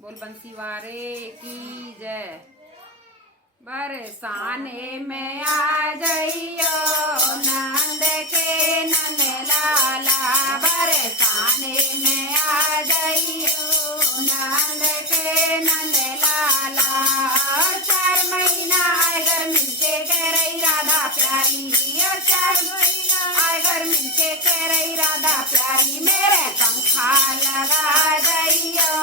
बोल बंसी वारे की जय। बरसाने में आ जइयो नंद के नंद लाला, बरसाने में आ जइयो नंद के नंद लाला। 4 महीना आगर मिलके कह रही राधा प्यारी, 4 महीना आगर मिलके कह रही राधा प्यारी। मेरे पंखा लगा जइयो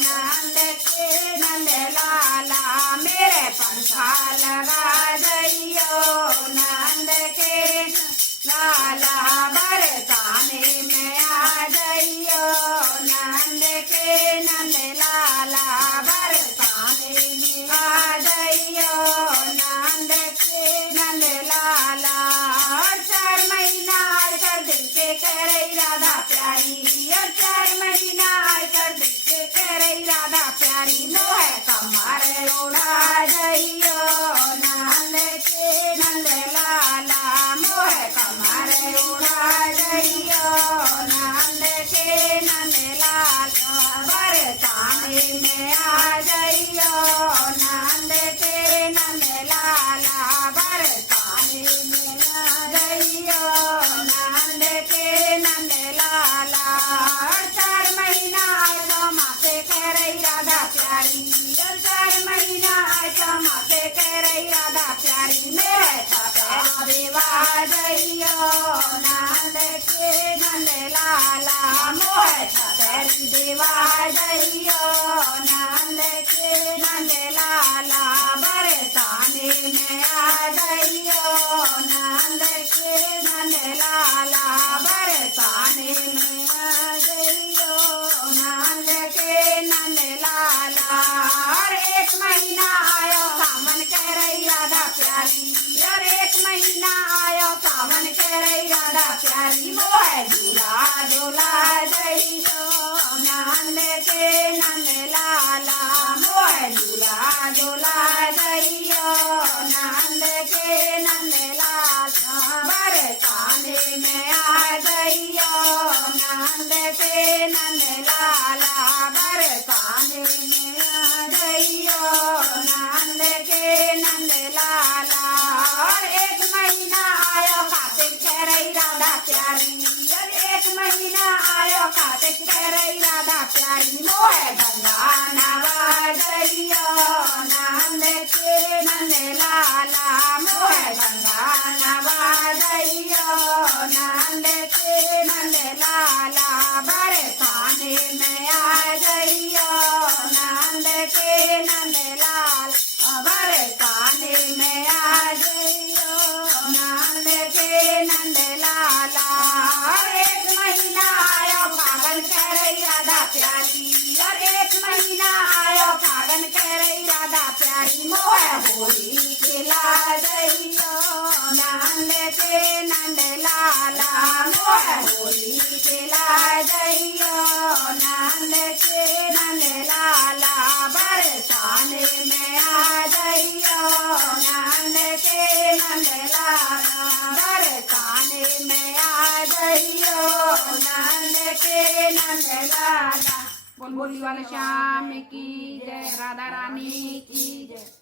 नंद के नंद लाला, मेरे पंखा लगा जइयो नंद के लाला। बरसाने में आ जइयो नंद के नंद लाला, बरसाने में आ जइयो नंद के नंद लाला। 4 महीना आकर दिल के कह रही राधा प्यारी, 4 महीना आकर दिल के कह रही राधा प्यारी। मोह कमर उड़ा जइयो नंद के नंद लाला, मोह कमर उड़ा जइयो नंद के नंद लाला। बरसाने में आ जइयो नंद के नंद लाला, बरसाने में आ जइयो नंद के नंद लाला। 4 महीना आयसा मासे कह रही राधा प्यारी, 4 महीना आयसा मासे कह रही राधा प्यारी। मेरे छपरा देवा जइयो नंद के नंद लाला, मोह छपरी देवा जइयो नंद के नंद लाला। बरसाने में आ जइयो नंद के नंद लाला, बरसाने में आ जइयो नंद के नंद लाला। और 1 महीना आयो सावन कह रही राधा प्यारी, और 1 महीना आयो सावन कह रही राधा प्यारी। मोह झूला झूला जइयो नंद के नंद लाला, मोह झूला झूला जइयो नंद के नंद लाला। बरसाने में आ जइयो नंद के नंद लाला, बरसाने में आ जइयो नंद के नंद लाला। और 1 महीना आयो कार्तिक कह रही राधा प्यारी, और 1 महीना आयो कार्तिक कह रही राधा प्यारी। मोह गंगा नवा जइयो नंद के नंद लाला, मोह गंगा नवा जइयो नंद के नंद लाला। बरसाने में आ जइयो नंद के नंद लाला, बरसाने में आ जइयो नंद के नंद लाला। 1 महीना आयो फागन कह रही राधा प्यारी, और 1 महीना आयो फागन कह रही राधा प्यारी। मोह होली खिला जइयो नंद के नंद लाला, मोह होली खिला जइयो नंद के नंद लाला। बरसाने में आ जइयो नंद के नंद लाला, बरसाने में आ जइयो नंद के नंद लाला। बोल बोली वाले श्याम की जय, राधा रानी की जय।